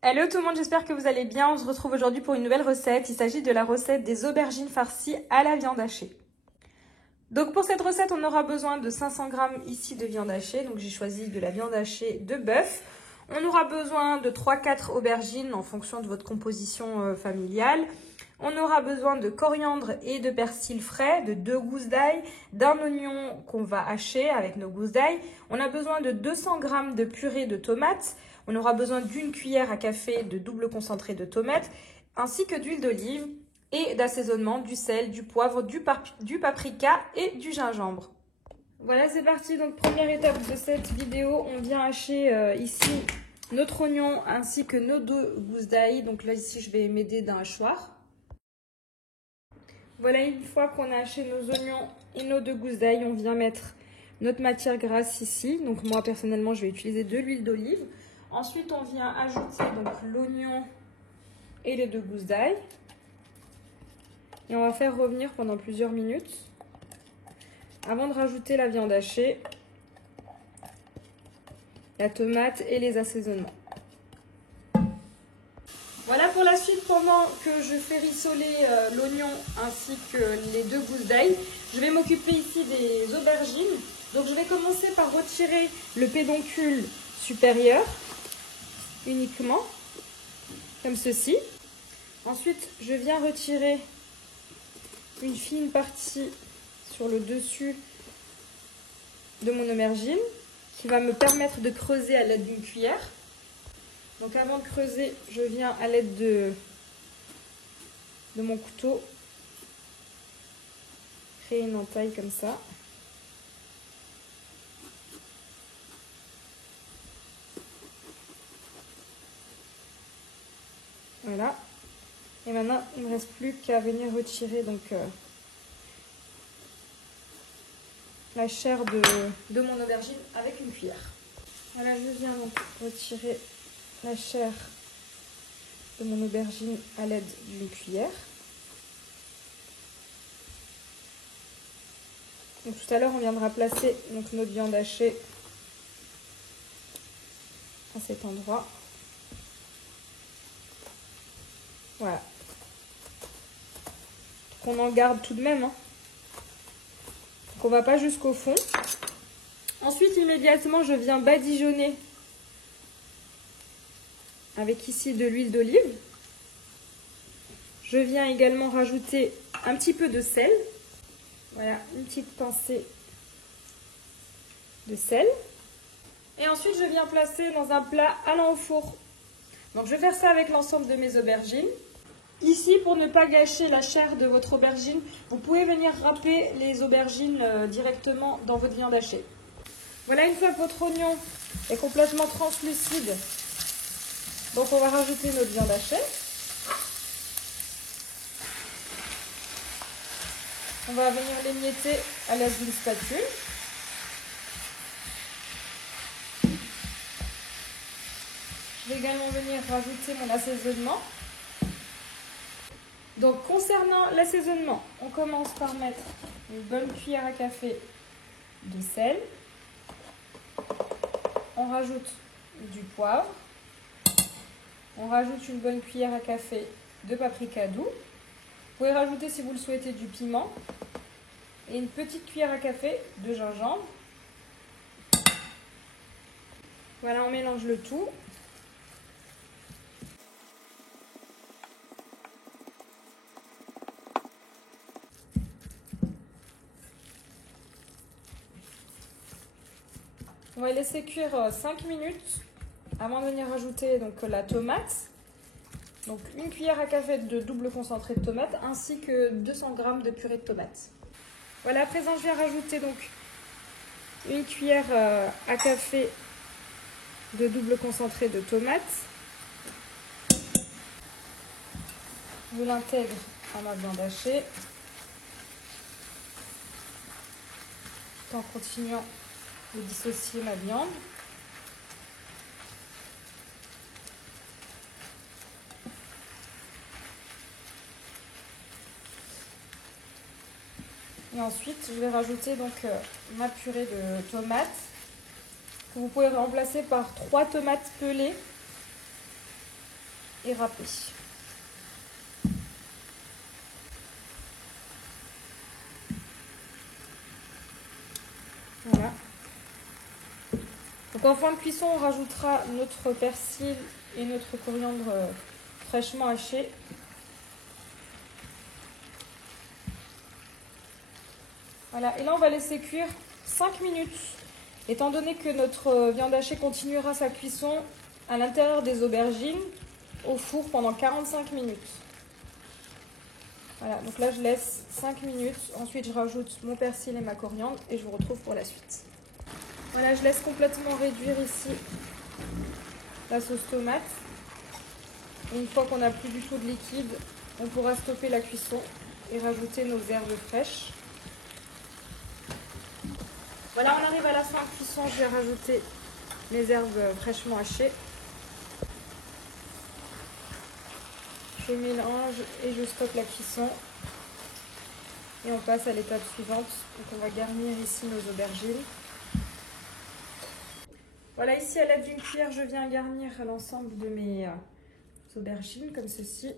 Hello tout le monde, j'espère que vous allez bien. On se retrouve aujourd'hui pour une nouvelle recette. Il s'agit de la recette des aubergines farcies à la viande hachée. Donc pour cette recette, on aura besoin de 500 g ici de viande hachée. Donc j'ai choisi de la viande hachée de bœuf. On aura besoin de 3-4 aubergines en fonction de votre composition familiale. On aura besoin de coriandre et de persil frais, de 2 gousses d'ail, d'un oignon qu'on va hacher avec nos gousses d'ail. On a besoin de 200 g de purée de tomates. On aura besoin d'une cuillère à café de double concentré de tomates, ainsi que d'huile d'olive et d'assaisonnement, du sel, du poivre, du paprika et du gingembre. Voilà, c'est parti. Donc première étape de cette vidéo, on vient hacher ici notre oignon ainsi que nos 2 gousses d'ail. Donc là ici je vais m'aider d'un hachoir. Voilà, une fois qu'on a haché nos oignons et nos 2 gousses d'ail, on vient mettre notre matière grasse ici. Donc moi personnellement je vais utiliser de l'huile d'olive. Ensuite on vient ajouter donc l'oignon et les 2 gousses d'ail. Et on va faire revenir pendant plusieurs minutes avant de rajouter la viande hachée, la tomate et les assaisonnements. Voilà pour la suite, pendant que je fais rissoler l'oignon ainsi que les 2 gousses d'ail, je vais m'occuper ici des aubergines. Donc je vais commencer par retirer le pédoncule supérieur uniquement, comme ceci. Ensuite, je viens retirer une fine partie sur le dessus de mon aubergine qui va me permettre de creuser à l'aide d'une cuillère. Donc avant de creuser, je viens à l'aide de mon couteau créer une entaille comme ça. Voilà. Et maintenant, il ne me reste plus qu'à venir retirer donc la chair de mon aubergine avec une cuillère. Voilà, je viens donc retirer la chair de mon aubergine à l'aide d'une cuillère. Donc tout à l'heure, on viendra placer donc notre viande hachée à cet endroit. Voilà. Donc on en garde tout de même, hein. Donc on va pas jusqu'au fond. Ensuite, immédiatement, je viens badigeonner avec ici de l'huile d'olive. Je viens également rajouter un petit peu de sel. Voilà, une petite pincée de sel. Et ensuite, je viens placer dans un plat allant au four. Donc, je vais faire ça avec l'ensemble de mes aubergines. Ici, pour ne pas gâcher la chair de votre aubergine, vous pouvez venir râper les aubergines directement dans votre viande hachée. Voilà, une fois que votre oignon est complètement translucide, donc on va rajouter notre viande hachée. On va venir l'émietter à l'aide d'une spatule. Je vais également venir rajouter mon assaisonnement. Donc concernant l'assaisonnement, on commence par mettre une bonne cuillère à café de sel. On rajoute du poivre. On rajoute une bonne cuillère à café de paprika doux. Vous pouvez rajouter, si vous le souhaitez, du piment. Et une petite cuillère à café de gingembre. Voilà, on mélange le tout. On va laisser cuire 5 minutes avant de venir rajouter donc la tomate. Donc une cuillère à café de double concentré de tomate ainsi que 200 g de purée de tomate. Voilà, à présent je viens rajouter donc une cuillère à café de double concentré de tomate. Je l'intègre à ma viande hachée tout en continuant de dissocier ma viande. Et ensuite, je vais rajouter donc ma purée de tomates que vous pouvez remplacer par 3 tomates pelées et râpé. Voilà. Donc en fin de cuisson, on rajoutera notre persil et notre coriandre fraîchement haché. Voilà, et là on va laisser cuire 5 minutes. Étant donné que notre viande hachée continuera sa cuisson à l'intérieur des aubergines au four pendant 45 minutes. Voilà, donc là je laisse 5 minutes. Ensuite je rajoute mon persil et ma coriandre et je vous retrouve pour la suite. Voilà, je laisse complètement réduire ici la sauce tomate. Et une fois qu'on n'a plus du tout de liquide, on pourra stopper la cuisson et rajouter nos herbes fraîches. Voilà, on arrive à la fin de cuisson, je vais rajouter mes herbes fraîchement hachées. Je mélange et je stoppe la cuisson. Et on passe à l'étape suivante. Donc on va garnir ici nos aubergines. Voilà, ici à l'aide d'une cuillère, je viens garnir l'ensemble de mes aubergines comme ceci.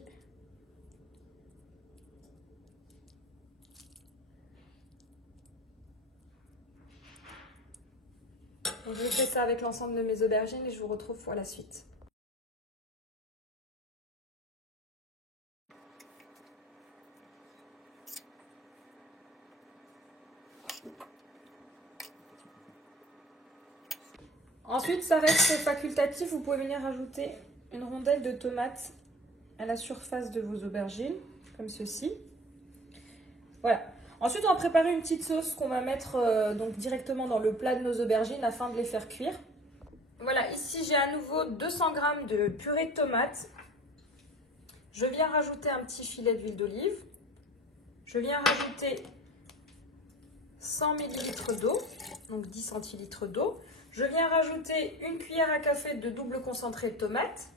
Donc je fais ça avec l'ensemble de mes aubergines et je vous retrouve pour la suite. Ensuite, ça reste facultatif. Vous pouvez venir rajouter une rondelle de tomate à la surface de vos aubergines, comme ceci. Voilà. Ensuite, on va préparer une petite sauce qu'on va mettre donc directement dans le plat de nos aubergines afin de les faire cuire. Voilà, ici j'ai à nouveau 200 g de purée de tomates. Je viens rajouter un petit filet d'huile d'olive. Je viens rajouter 100 ml d'eau, donc 10 centilitres d'eau. Je viens rajouter une cuillère à café de double concentré de tomate.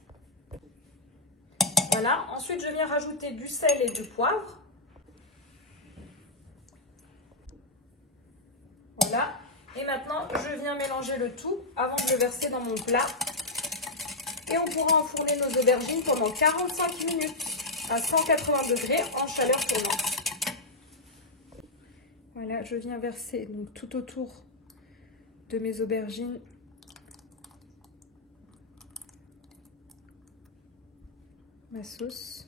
Voilà, ensuite je viens rajouter du sel et du poivre. Voilà, et maintenant je viens mélanger le tout avant de le verser dans mon plat. Et on pourra enfourner nos aubergines pendant 45 minutes à 180 degrés en chaleur tournante. Voilà, je viens verser donc tout autour de mes aubergines ma sauce.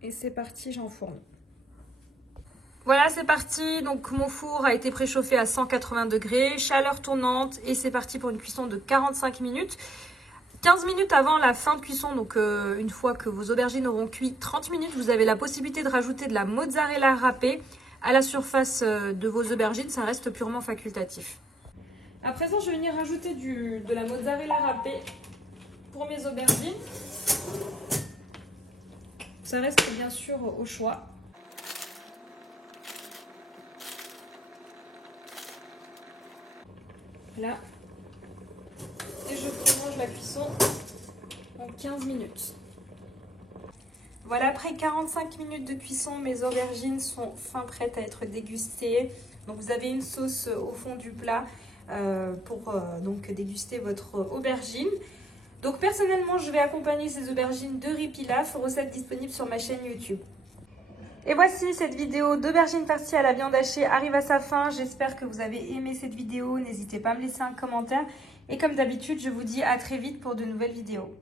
Et c'est parti, j'enfourne. Voilà, c'est parti. Donc mon four a été préchauffé à 180 degrés, chaleur tournante, et c'est parti pour une cuisson de 45 minutes. 15 minutes avant la fin de cuisson, donc une fois que vos aubergines auront cuit 30 minutes, vous avez la possibilité de rajouter de la mozzarella râpée à la surface de vos aubergines. Ça reste purement facultatif. À présent, je vais venir rajouter de la mozzarella râpée pour mes aubergines. Ça reste bien sûr au choix. Là. Et je prolonge la cuisson en 15 minutes. Voilà, après 45 minutes de cuisson, mes aubergines sont fin prêtes à être dégustées. Donc vous avez une sauce au fond du plat pour donc déguster votre aubergine. Donc personnellement, je vais accompagner ces aubergines de riz pilaf, recette disponible sur ma chaîne YouTube. Et voici, cette vidéo d'aubergines farcies à la viande hachée arrive à sa fin. J'espère que vous avez aimé cette vidéo. N'hésitez pas à me laisser un commentaire. Et comme d'habitude, je vous dis à très vite pour de nouvelles vidéos.